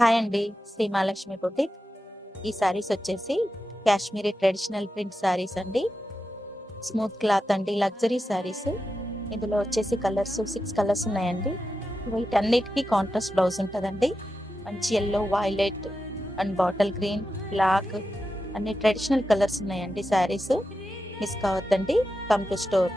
Hi అండి, Shri Mahalakshmi boutique. ఈ సారీస్ వచ్చేసి కాశ్మీరీ ట్రెడిషనల్ ప్రింట్ సారీస్ అండి. స్మూత్ క్లాత్ అండి, లగ్జరీ సారీస్. ఇందులో వచ్చేసి కలర్స్ 6 కలర్స్ ఉన్నాయండి. వీటన్నిటికీ కాంట్రాస్ట్ బ్లౌజ్ ఉంటుందండి. మంచి yellow, violet and bottle green, black అన్ని ట్రెడిషనల్ కలర్స్ ఉన్నాయండి. Saris miss కావద్దండి. Come to store.